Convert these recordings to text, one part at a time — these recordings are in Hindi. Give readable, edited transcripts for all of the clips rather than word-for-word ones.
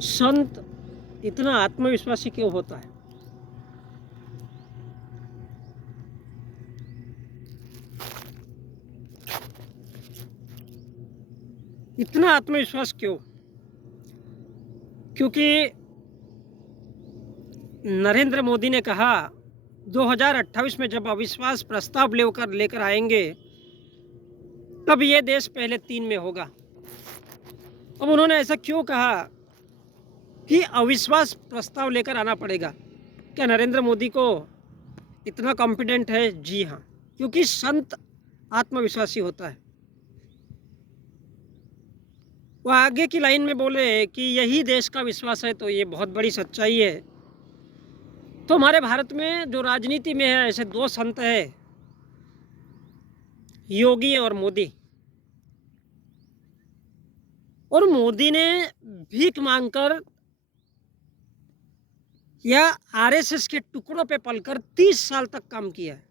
संत इतना आत्मविश्वासी क्यों होता है? इतना आत्मविश्वास क्यों? क्योंकि नरेंद्र मोदी ने कहा 2028 में जब अविश्वास प्रस्ताव लेकर आएंगे तब ये देश पहले 3 में होगा। अब उन्होंने ऐसा क्यों कहा कि अविश्वास प्रस्ताव लेकर आना पड़ेगा? क्या नरेंद्र मोदी को इतना कॉन्फिडेंट है? जी हाँ, क्योंकि संत आत्मविश्वासी होता है। वो आगे की लाइन में बोले कि यही देश का विश्वास है, तो ये बहुत बड़ी सच्चाई है। तो हमारे भारत में जो राजनीति में है, ऐसे 2 संत हैं, योगी और मोदी। और मोदी ने भीख मांगकर या आरएसएस के टुकड़ों पे पलकर 30 साल तक काम किया है।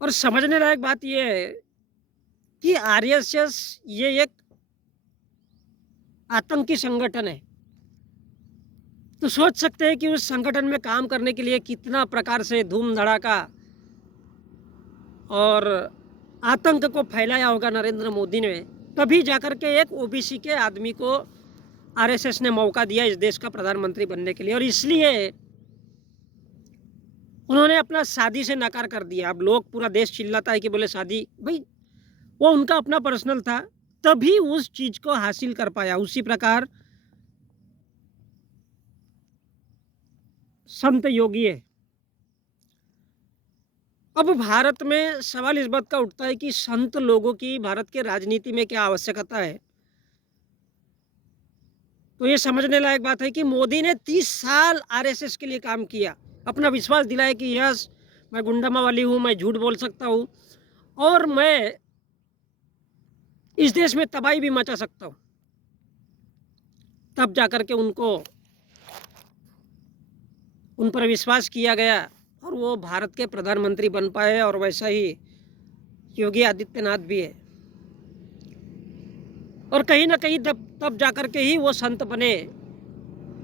और समझने लायक बात यह है कि आरएसएस ये एक आतंकी संगठन है। तो सोच सकते हैं कि उस संगठन में काम करने के लिए कितना प्रकार से धूम धड़ाका और आतंक को फैलाया होगा नरेंद्र मोदी ने। तभी जाकर के एक ओबीसी के आदमी को आरएसएस ने मौका दिया इस देश का प्रधानमंत्री बनने के लिए, और इसलिए उन्होंने अपना शादी से नकार कर दिया। अब लोग, पूरा देश चिल्लाता है कि बोले शादी, भाई वो उनका अपना पर्सनल था, तभी उस चीज को हासिल कर पाया। उसी प्रकार संत योगी है। अब भारत में सवाल इस बात का उठता है कि संत लोगों की भारत के राजनीति में क्या आवश्यकता है? तो ये समझने लायक बात है कि मोदी ने 30 साल आरएसएस के लिए काम किया, अपना विश्वास दिलाया कि यस, मैं गुंडामा वाली हूँ, मैं झूठ बोल सकता हूँ और मैं इस देश में तबाही भी मचा सकता हूँ। तब जाकर के उन पर विश्वास किया गया और वो भारत के प्रधानमंत्री बन पाए। और वैसा ही योगी आदित्यनाथ भी है। और कहीं ना कहीं तब जाकर के ही वो संत बने,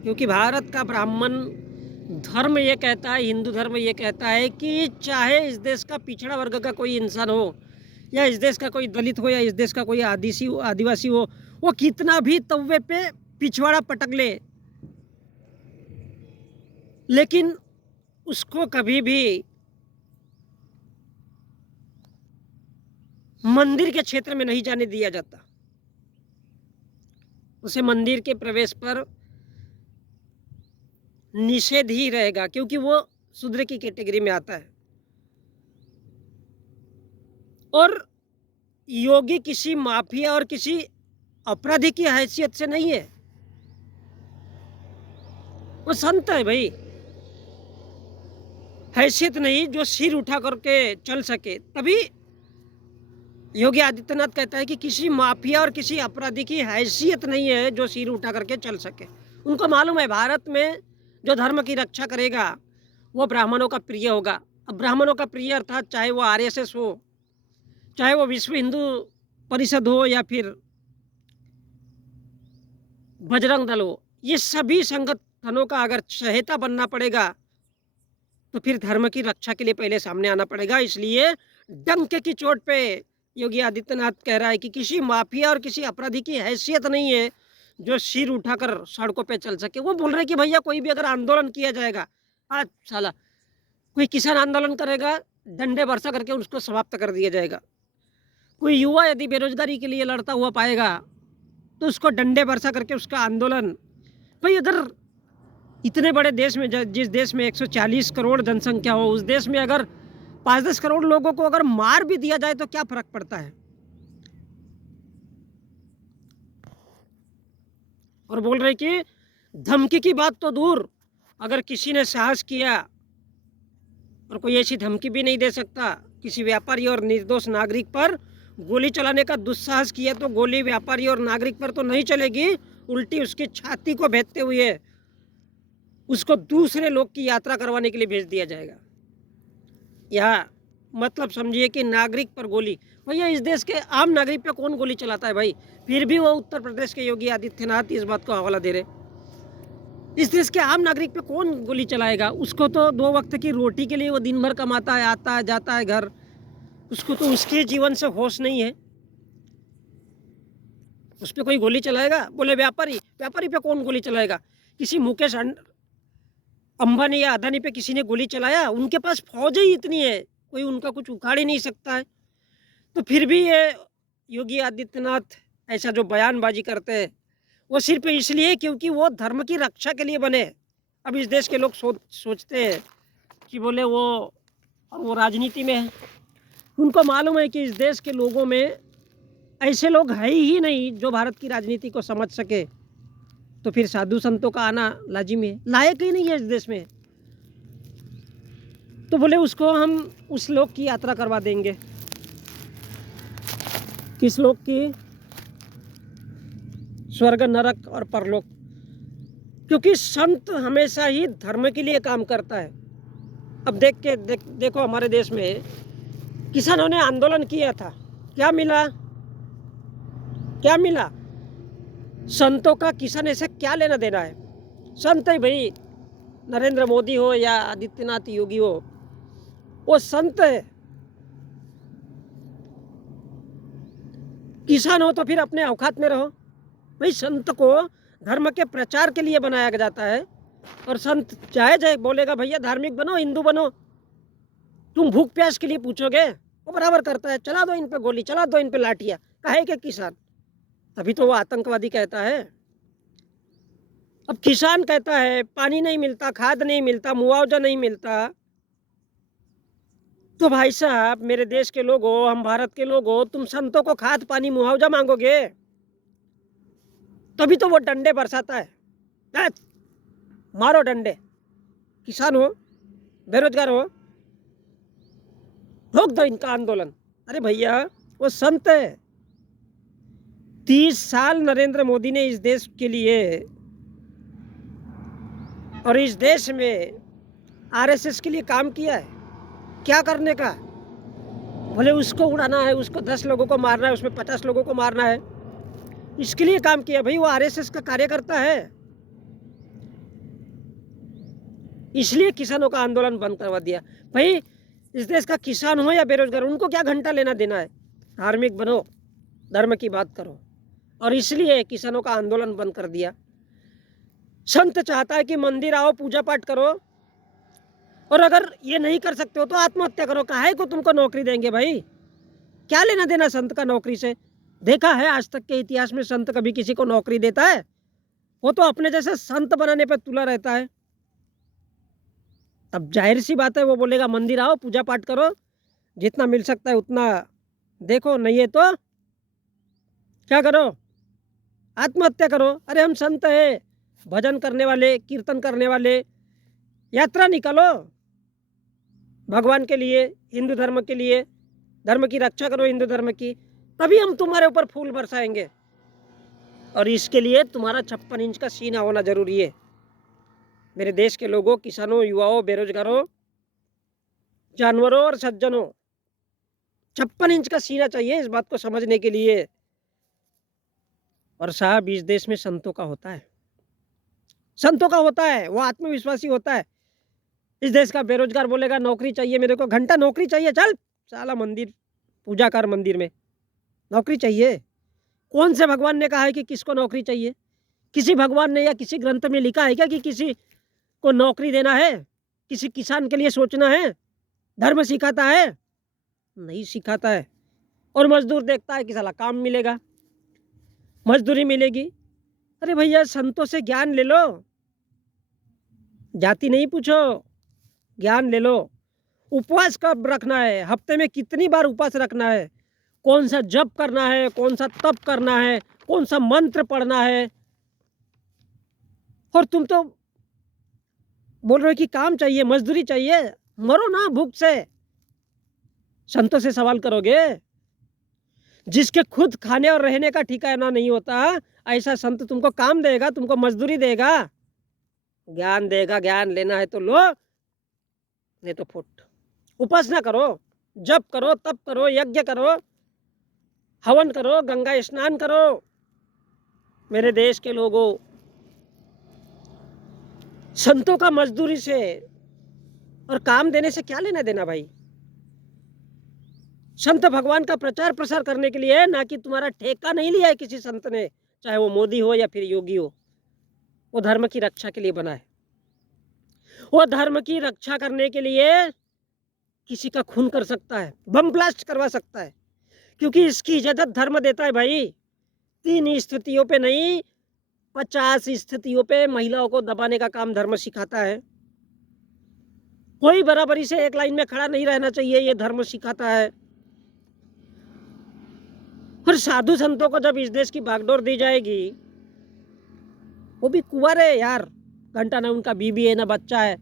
क्योंकि भारत का ब्राह्मण धर्म ये कहता है, हिंदू धर्म ये कहता है कि चाहे इस देश का पिछड़ा वर्ग का कोई इंसान हो, या इस देश का कोई दलित हो, या इस देश का कोई आदिवासी हो, वो कितना भी तवे पे पिछवाड़ा पटक ले, लेकिन उसको कभी भी मंदिर के क्षेत्र में नहीं जाने दिया जाता। उसे मंदिर के प्रवेश पर निषेध ही रहेगा, क्योंकि वो शूद्र की कैटेगरी में आता है। और योगी किसी माफिया और किसी अपराधी की हैसियत से नहीं है, वो संत है भाई। हैसियत नहीं, जो सिर उठा करके चल सके। तभी योगी आदित्यनाथ कहता है कि किसी माफिया और किसी अपराधी की हैसियत नहीं है जो सिर उठा करके चल सके। उनको मालूम है भारत में जो धर्म की रक्षा करेगा वो ब्राह्मणों का प्रिय होगा। अब ब्राह्मणों का प्रिय अर्थात चाहे वो आरएसएस हो, चाहे वो विश्व हिंदू परिषद हो, या फिर बजरंग दल हो, ये सभी संगठनों का अगर चहेता बनना पड़ेगा तो फिर धर्म की रक्षा के लिए पहले सामने आना पड़ेगा। इसलिए डंके की चोट पे योगी आदित्यनाथ कह रहा है कि किसी माफिया और किसी अपराधी की हैसियत नहीं है जो सिर उठाकर सड़कों पे चल सके। वो बोल रहे हैं कि भैया कोई भी अगर आंदोलन किया जाएगा, आज साला कोई किसान आंदोलन करेगा, डंडे बरसा करके उसको समाप्त कर दिया जाएगा। कोई युवा यदि बेरोजगारी के लिए लड़ता हुआ पाएगा तो उसको डंडे बरसा करके उसका आंदोलन। भाई अगर इतने बड़े देश में, जिस देश में 140 करोड़ जनसंख्या हो, उस देश में अगर 5-10 करोड़ लोगों को अगर मार भी दिया जाए तो क्या फर्क पड़ता है? और बोल रहे कि धमकी की बात तो दूर, अगर किसी ने साहस किया, और कोई ऐसी धमकी भी नहीं दे सकता, किसी व्यापारी और निर्दोष नागरिक पर गोली चलाने का दुस्साहस किया तो गोली व्यापारी और नागरिक पर तो नहीं चलेगी, उल्टी उसकी छाती को भेदते हुए उसको दूसरे लोग की यात्रा करवाने के लिए भेज दिया जाएगा। यहाँ मतलब समझिए कि नागरिक पर गोली। भैया इस देश के आम नागरिक पे कौन गोली चलाता है भाई? फिर भी वो उत्तर प्रदेश के योगी आदित्यनाथ इस बात को हवाला दे रहे। इस देश के आम नागरिक पे कौन गोली चलाएगा? उसको तो 2 वक्त की रोटी के लिए वो दिन भर कमाता है, आता है, जाता है घर। उसको तो उसके जीवन से होश नहीं है। उस पे कोई गोली चलाएगा? बोले व्यापारी, व्यापारी पे कौन गोली चलाएगा? किसी मुकेश अंबानी या अदानी पे किसी ने गोली चलाया? उनके पास फौज ही इतनी है, कोई उनका कुछ उखाड़ ही नहीं सकता है। तो फिर भी ये योगी आदित्यनाथ ऐसा जो बयानबाजी करते हैं, वो सिर्फ इसलिए क्योंकि वो धर्म की रक्षा के लिए बने। अब इस देश के लोग सोचते हैं कि बोले वो राजनीति में है। उनको मालूम है कि इस देश के लोगों में ऐसे लोग है ही नहीं जो भारत की राजनीति को समझ सके। तो फिर साधु संतों का आना लाजिमी है, लायक ही नहीं है इस देश में। तो बोले उसको हम उस लोक की यात्रा करवा देंगे। किस लोक की? स्वर्ग, नरक और परलोक। क्योंकि संत हमेशा ही धर्म के लिए काम करता है। अब देखो हमारे देश में किसानों ने आंदोलन किया था, क्या मिला? क्या मिला? संतों का किसान से क्या लेना देना है? संत है भाई, नरेंद्र मोदी हो या आदित्यनाथ योगी हो, वो संत है। किसान हो तो फिर अपने औकात में रहो भाई। संत को धर्म के प्रचार के लिए बनाया जाता है। और संत चाहे बोलेगा भैया धार्मिक बनो, हिंदू बनो, तुम भूख प्यास के लिए पूछोगे, वो बराबर करता है। चला दो इन पे गोली, चला दो इन पे लाठियां, काहे के किसान? तभी तो वो आतंकवादी कहता है। अब किसान कहता है पानी नहीं मिलता, खाद नहीं मिलता, मुआवजा नहीं मिलता। तो भाई साहब, मेरे देश के लोग हो, हम भारत के लोग हो, तुम संतों को खाद पानी मुआवजा मांगोगे तभी तो वो डंडे बरसाता है। मारो डंडे। किसान हो, बेरोजगार हो, रोक दो इनका आंदोलन। अरे भैया वो संत है। 30 साल नरेंद्र मोदी ने इस देश के लिए और इस देश में आरएसएस के लिए काम किया है। क्या करने का? भले उसको उड़ाना है, उसको 10 लोगों को मारना है, उसमें 50 लोगों को मारना है, इसके लिए काम किया भाई। वो आरएसएस का कार्यकर्ता है। इसलिए किसानों का आंदोलन बंद करवा दिया भाई। इस देश का किसान हो या बेरोजगार, उनको क्या घंटा लेना देना है? धार्मिक बनो, धर्म की बात करो। और इसलिए किसानों का आंदोलन बंद कर दिया। संत चाहता है कि मंदिर आओ, पूजा पाठ करो, और अगर ये नहीं कर सकते हो तो आत्महत्या करो। काहे को तुमको नौकरी देंगे भाई? क्या लेना देना संत का नौकरी से? देखा है आज तक के इतिहास में संत कभी किसी को नौकरी देता है? वो तो अपने जैसे संत बनाने पर तुला रहता है। तब जाहिर सी बात है वो बोलेगा मंदिर आओ, पूजा पाठ करो, जितना मिल सकता है उतना देखो, नहीं है तो क्या करो? आत्महत्या करो। अरे हम संत है, भजन करने वाले, कीर्तन करने वाले, यात्रा निकालो भगवान के लिए, हिंदू धर्म के लिए। धर्म की रक्षा करो, हिंदू धर्म की, तभी हम तुम्हारे ऊपर फूल बरसाएंगे। और इसके लिए तुम्हारा 56 इंच का सीना होना जरूरी है। मेरे देश के लोगों, किसानों, युवाओं, बेरोजगारों, जानवरों और सज्जनों, 56 इंच का सीना चाहिए इस बात को समझने के लिए। और साहब इस देश में संतों का होता है, संतों का होता है, वो आत्मविश्वासी होता है। इस देश का बेरोजगार बोलेगा नौकरी चाहिए मेरे को, घंटा नौकरी चाहिए, चल साला मंदिर पूजा कर, मंदिर में नौकरी चाहिए। कौन से भगवान ने कहा है कि किसको नौकरी चाहिए? किसी भगवान ने या किसी ग्रंथ में लिखा है क्या कि किसी को नौकरी देना है? किसी किसान के लिए सोचना है? धर्म सिखाता है? नहीं सिखाता है। और मजदूर देखता है कि साला काम मिलेगा, मजदूरी मिलेगी। अरे भैया संतों से ज्ञान ले लो, जाति नहीं पूछो, ज्ञान ले लो। उपवास कब रखना है, हफ्ते में कितनी बार उपवास रखना है, कौन सा जप करना है, कौन सा तप करना है, कौन सा मंत्र पढ़ना है। और तुम तो बोल रहे हो कि काम चाहिए, मजदूरी चाहिए, मरो ना भूख से। संतों से सवाल करोगे? जिसके खुद खाने और रहने का ठिकाना नहीं होता, ऐसा संत तुमको काम देगा, तुमको मजदूरी देगा, ज्ञान देगा। ज्ञान लेना है तो लो, नहीं तो फुट। उपासना करो, जप करो, तप करो, यज्ञ करो, हवन करो, गंगा स्नान करो। मेरे देश के लोगों, संतों का मजदूरी से और काम देने से क्या लेना देना भाई। संत भगवान का प्रचार प्रसार करने के लिए, ना कि तुम्हारा ठेका नहीं लिया है किसी संत ने, चाहे वो मोदी हो या फिर योगी हो। वो धर्म की रक्षा के लिए बना है। वो धर्म की रक्षा करने के लिए किसी का खून कर सकता है, बम ब्लास्ट करवा सकता है, क्योंकि इसकी इजाजत धर्म देता है भाई। 3 स्थितियों पे नहीं, 50 स्थितियों पे महिलाओं को दबाने का काम धर्म सिखाता है। कोई बराबरी से एक लाइन में खड़ा नहीं रहना चाहिए, ये धर्म सिखाता है। और साधु संतों को जब इस देश की बागडोर दी जाएगी, वो भी कुंवर है यार, घंटा ना उनका बीबी है ना बच्चा है,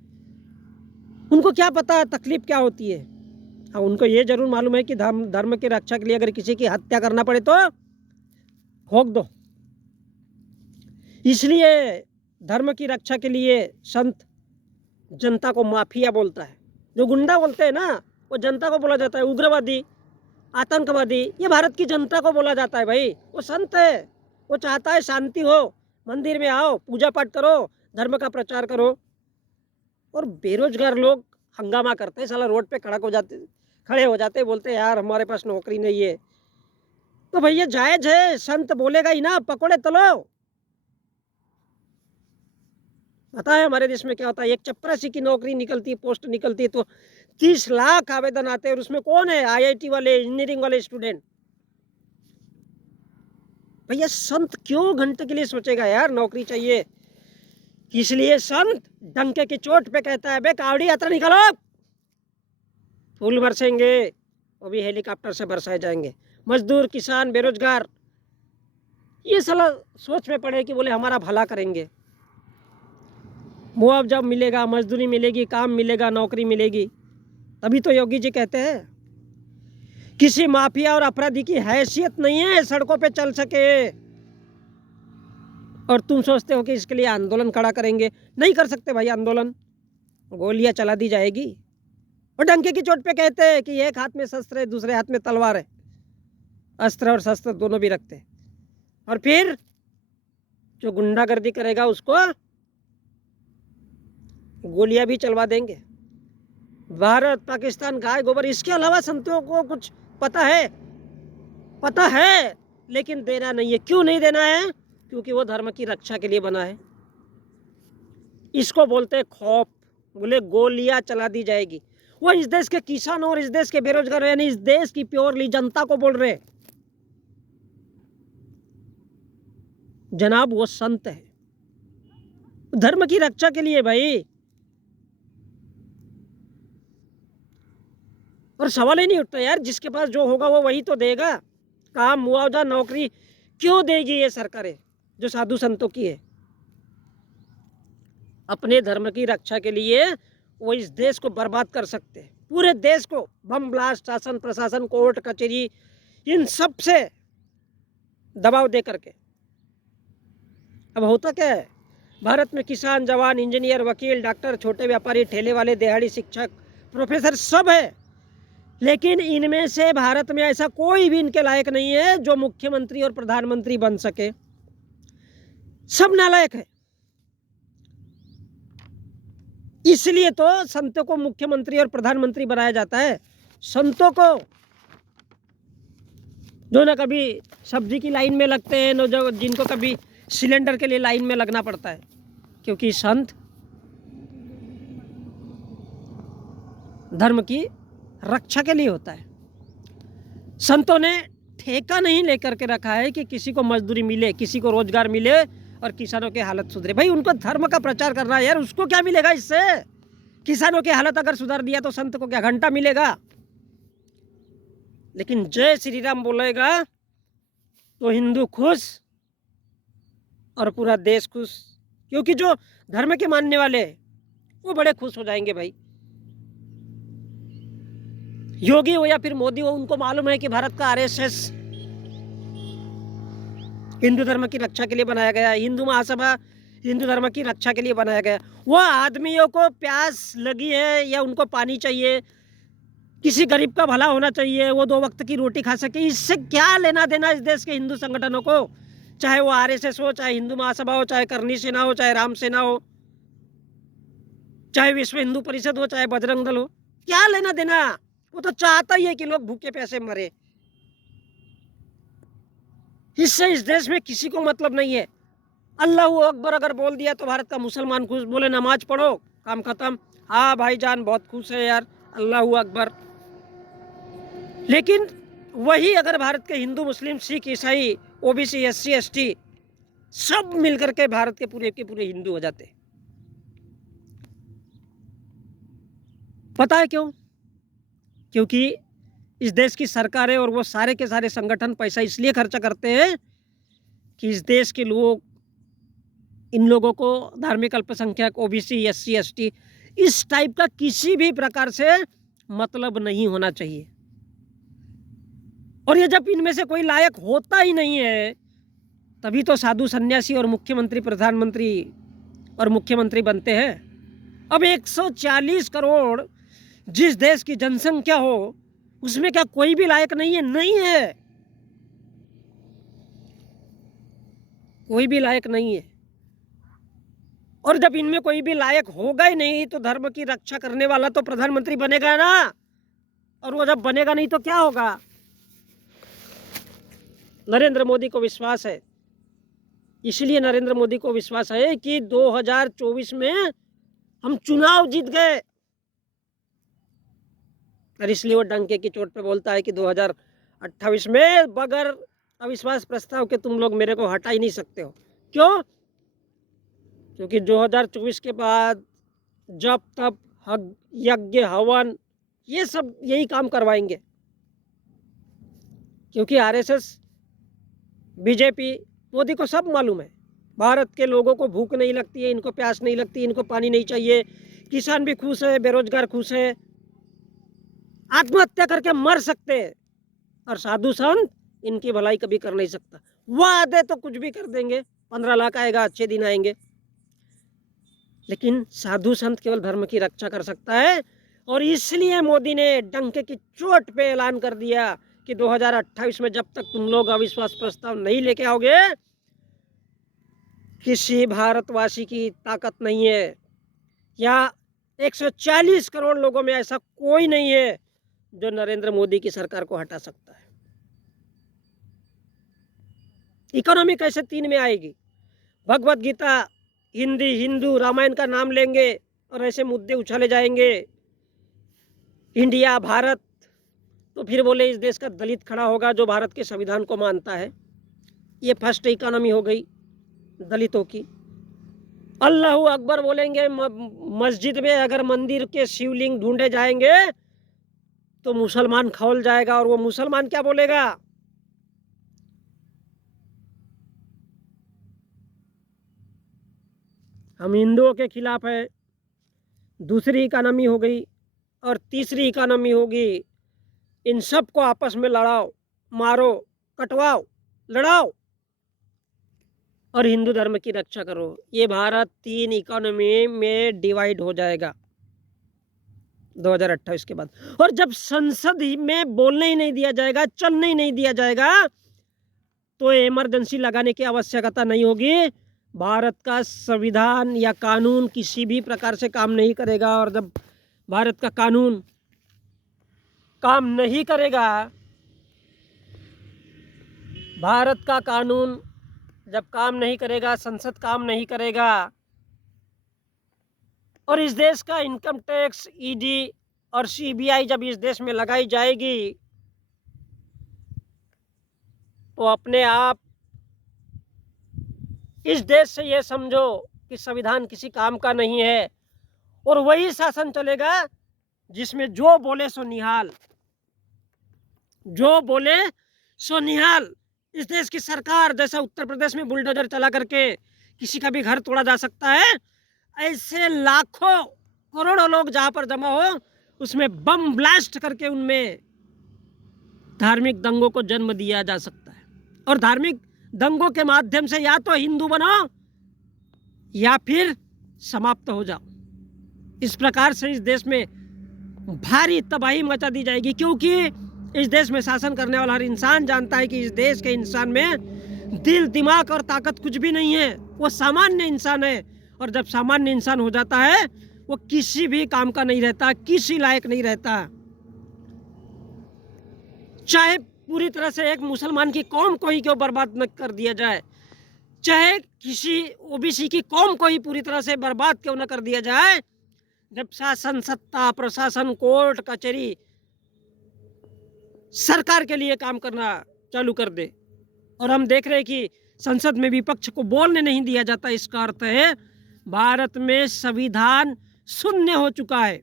उनको क्या पता है तकलीफ क्या होती है। हाँ, उनको ये जरूर मालूम है कि धर्म की रक्षा के लिए अगर किसी की हत्या करना पड़े तो ठोक दो। इसलिए धर्म की रक्षा के लिए संत जनता को माफिया बोलता है। जो गुंडा बोलते हैं ना, वो जनता को बोला जाता है उग्रवादी, आतंकवादी। ये भारत की जनता को बोला जाता है भाई। वो संत है, वो चाहता है शांति हो, मंदिर में आओ, पूजा पाठ करो, धर्म का प्रचार करो। और बेरोजगार लोग हंगामा करते हैं, साला रोड पे खड़े हो जाते, बोलते यार हमारे पास नौकरी नहीं है। तो भैया जायज है, संत बोलेगा ही ना, पकौड़े तलो। पता है हमारे देश में क्या होता है, एक चपरासी की नौकरी निकलती है, पोस्ट निकलती है, तो 30 लाख आवेदन आते हैं। और उसमें कौन है, IIT वाले, इंजीनियरिंग वाले स्टूडेंट। भैया संत क्यों घंटे के लिए सोचेगा यार नौकरी चाहिए। इसलिए संत डंके की चोट पे कहता है, बे कावड़ी यात्रा निकालो, फूल बरसेंगे, वो भी हेलीकॉप्टर से बरसाए जाएंगे। मजदूर, किसान, बेरोजगार ये साला सोच में पड़े कि बोले हमारा भला करेंगे। मुआवजा मिलेगा, मजदूरी मिलेगी, काम मिलेगा, नौकरी मिलेगी। तभी तो योगी जी कहते हैं किसी माफिया और अपराधी की हैसियत नहीं है सड़कों पे चल सके। और तुम सोचते हो कि इसके लिए आंदोलन खड़ा करेंगे। नहीं कर सकते भाई आंदोलन, गोलियां चला दी जाएगी। और डंके की चोट पे कहते हैं कि एक हाथ में शस्त्र है, दूसरे हाथ में तलवार है। अस्त्र और शस्त्र दोनों भी रखते हैं। और फिर जो गुंडागर्दी करेगा उसको गोलियां भी चलवा देंगे। भारत, पाकिस्तान, गाय गोबर, इसके अलावा संतों को कुछ पता है? पता है, लेकिन देना नहीं है। क्यों नहीं देना है? क्योंकि वो धर्म की रक्षा के लिए बना है। इसको बोलते हैं खौफ। बोले गोलियां चला दी जाएगी। वो इस देश के किसानों और इस देश के बेरोजगार, यानी इस देश की प्योरली जनता को बोल रहे जनाब, वो संत है धर्म की रक्षा के लिए भाई। और सवाल ही नहीं उठता यार, जिसके पास जो होगा वो वही तो देगा। काम, मुआवजा, नौकरी क्यों देगी ये सरकारें जो साधु संतों की है? अपने धर्म की रक्षा के लिए वो इस देश को बर्बाद कर सकते हैं, पूरे देश को बम ब्लास्ट, शासन प्रशासन, कोर्ट कचहरी, इन सब से दबाव दे करके। अब होता क्या है, भारत में किसान, जवान, इंजीनियर, वकील, डॉक्टर, छोटे व्यापारी, ठेले वाले, दिहाड़ी शिक्षक, प्रोफेसर सब है। लेकिन इनमें से भारत में ऐसा कोई भी इनके लायक नहीं है जो मुख्यमंत्री और प्रधानमंत्री बन सके। सब नालायक है। इसलिए तो संतों को मुख्यमंत्री और प्रधानमंत्री बनाया जाता है। संतों को जो ना कभी सब्जी की लाइन में लगते हैं, न जो जिनको कभी सिलेंडर के लिए लाइन में लगना पड़ता है, क्योंकि संत धर्म की रक्षा के लिए होता है। संतों ने ठेका नहीं लेकर के रखा है कि किसी को मजदूरी मिले, किसी को रोजगार मिले और किसानों की हालत सुधरे। भाई उनको धर्म का प्रचार करना है यार, उसको क्या मिलेगा इससे? किसानों की हालत अगर सुधार दिया तो संत को क्या घंटा मिलेगा? लेकिन जय श्री राम बोलेगा तो हिंदू खुश और पूरा देश खुश, क्योंकि जो धर्म के मानने वाले वो बड़े खुश हो जाएंगे भाई। योगी हो या फिर मोदी हो, उनको मालूम है कि भारत का RSS हिंदू धर्म की रक्षा के लिए बनाया गया, हिंदू महासभा हिंदू धर्म की रक्षा के लिए बनाया गया। वो आदमियों को प्यास लगी है या उनको पानी चाहिए किसी गरीब का भला होना चाहिए, वो 2 वक्त की रोटी खा सके। इससे क्या लेना देना इस देश के हिंदू संगठनों को? चाहे वो आरएसएस हो, चाहे हिंदू महासभा हो, चाहे करनी सेना हो, चाहे राम सेना हो, चाहे विश्व हिंदू परिषद हो, चाहे बजरंग दल हो, क्या लेना देना? वो तो चाहता ही है कि लोग भूखे प्यासे मरे। इससे इस देश में किसी को मतलब नहीं है। अल्लाह अकबर अगर बोल दिया तो भारत का मुसलमान खुश, बोले नमाज पढ़ो, काम खत्म। हाँ भाईजान बहुत खुश है यार, अल्लाह अकबर। लेकिन वही अगर भारत के हिंदू, मुस्लिम, सिख, ईसाई, ओबीसी, एससी, एसटी सब मिलकर के भारत के पूरे हिंदू हो जाते। पता है क्यों? क्योंकि इस देश की सरकारें और वो सारे के सारे संगठन पैसा इसलिए खर्चा करते हैं कि इस देश के लोग, इन लोगों को धार्मिक अल्पसंख्यक, ओबीसी, एससी, एसटी इस टाइप का किसी भी प्रकार से मतलब नहीं होना चाहिए। और ये जब इनमें से कोई लायक होता ही नहीं है, तभी तो साधु सन्यासी और मुख्यमंत्री, प्रधानमंत्री और मुख्यमंत्री बनते हैं। अब 140 करोड़ जिस देश की जनसंख्या हो, उसमें क्या कोई भी लायक नहीं है? नहीं है, कोई भी लायक नहीं है। और जब इनमें कोई भी लायक होगा ही नहीं, तो धर्म की रक्षा करने वाला तो प्रधानमंत्री बनेगा ना। और वो जब बनेगा नहीं तो क्या होगा? नरेंद्र मोदी को विश्वास है, इसलिए नरेंद्र मोदी को विश्वास है कि 2024 में हम चुनाव जीत गए। और इसलिए वो डंके की चोट पे बोलता है कि 2028 में बगैर अविश्वास प्रस्ताव के तुम लोग मेरे को हटा ही नहीं सकते हो। क्यों? क्योंकि 2024 के बाद जब तब यज्ञ, हवन, ये सब यही काम करवाएंगे। क्योंकि आरएसएस, बीजेपी, मोदी को सब मालूम है भारत के लोगों को भूख नहीं लगती है, इनको प्यास नहीं लगती, इनको पानी नहीं चाहिए, किसान भी खुश है, बेरोजगार खुश है, आत्महत्या करके मर सकते हैं। और साधु संत इनकी भलाई कभी कर नहीं सकता। वादे तो कुछ भी कर देंगे, 15 लाख आएगा, अच्छे दिन आएंगे, लेकिन साधु संत केवल धर्म की रक्षा कर सकता है। और इसलिए मोदी ने डंके की चोट पे ऐलान कर दिया कि 2028 में जब तक तुम लोग अविश्वास प्रस्ताव नहीं लेके आओगे, किसी भारतवासी की ताकत नहीं है, या 140 करोड़ लोगों में ऐसा कोई नहीं है जो नरेंद्र मोदी की सरकार को हटा सकता है। इकोनॉमी कैसे 3 में आएगी? भगवत गीता, हिंदी, हिंदू, रामायण का नाम लेंगे और ऐसे मुद्दे उछाले जाएंगे, इंडिया, भारत, तो फिर बोले इस देश का दलित खड़ा होगा जो भारत के संविधान को मानता है। ये फर्स्ट इकोनॉमी हो गई दलितों की। अल्लाहू अकबर बोलेंगे, मस्जिद में अगर मंदिर के शिवलिंग ढूंढे जाएंगे तो मुसलमान खौल जाएगा। और वो मुसलमान क्या बोलेगा? हम हिंदुओं के खिलाफ है। दूसरी इकोनॉमी हो गई। और तीसरी इकोनॉमी होगी, इन सब को आपस में लड़ाओ, मारो, कटवाओ, लड़ाओ और हिंदू धर्म की रक्षा करो। ये भारत 3 इकोनॉमी में डिवाइड हो जाएगा 2028 के बाद। और जब संसद में बोलने ही नहीं दिया जाएगा, चलने ही नहीं दिया जाएगा, तो इमरजेंसी लगाने की आवश्यकता नहीं होगी। भारत का संविधान या कानून किसी भी प्रकार से काम नहीं करेगा। और जब भारत का कानून काम नहीं करेगा, भारत का कानून जब काम नहीं करेगा, संसद काम नहीं करेगा, और इस देश का इनकम टैक्स, ईडी और सीबीआई जब इस देश में लगाई जाएगी, तो अपने आप इस देश से ये समझो कि संविधान किसी काम का नहीं है। और वही शासन चलेगा जिसमें जो बोले सो निहाल, जो बोले सो निहाल। इस देश की सरकार, जैसा उत्तर प्रदेश में बुलडोजर चला करके किसी का भी घर तोड़ा जा सकता है, ऐसे लाखों करोड़ों लोग जहां पर जमा हो, उसमें बम ब्लास्ट करके उनमें धार्मिक दंगों को जन्म दिया जा सकता है। और धार्मिक दंगों के माध्यम से या तो हिंदू बनो या फिर समाप्त हो जाओ। इस प्रकार से इस देश में भारी तबाही मचा दी जाएगी, क्योंकि इस देश में शासन करने वाला हर इंसान जानता है कि इस देश के इंसान में दिल, दिमाग और ताकत कुछ भी नहीं है। वो सामान्य इंसान है, और जब सामान्य इंसान हो जाता है वो किसी भी काम का नहीं रहता, किसी लायक नहीं रहता। चाहे पूरी तरह से एक मुसलमान की कौम को ही क्यों बर्बाद न कर दिया जाए, चाहे किसी ओबीसी की कौम को ही पूरी तरह से बर्बाद क्यों न कर दिया जाए, जब शासन, सत्ता, प्रशासन, कोर्ट, कचहरी सरकार के लिए काम करना चालू कर दे, और हम देख रहे हैं कि संसद में विपक्ष को बोलने नहीं दिया जाता, इसका अर्थ है भारत में संविधान शून्य हो चुका है।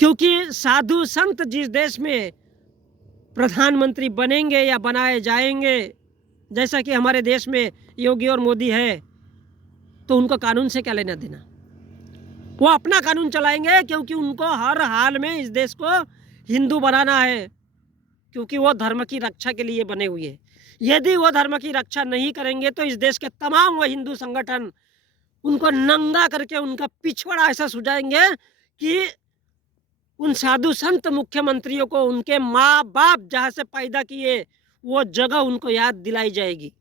क्योंकि साधु संत जिस देश में प्रधानमंत्री बनेंगे या बनाए जाएंगे, जैसा कि हमारे देश में योगी और मोदी है, तो उनको कानून से क्या लेना देना। वो अपना कानून चलाएंगे, क्योंकि उनको हर हाल में इस देश को हिंदू बनाना है, क्योंकि वो धर्म की रक्षा के लिए बने हुए हैं। यदि वो धर्म की रक्षा नहीं करेंगे तो इस देश के तमाम वो हिंदू संगठन उनको नंगा करके उनका पिछवाड़ा ऐसा सुझाएंगे कि उन साधु संत मुख्यमंत्रियों को उनके माँ बाप जहाँ से पैदा किए वो जगह उनको याद दिलाई जाएगी।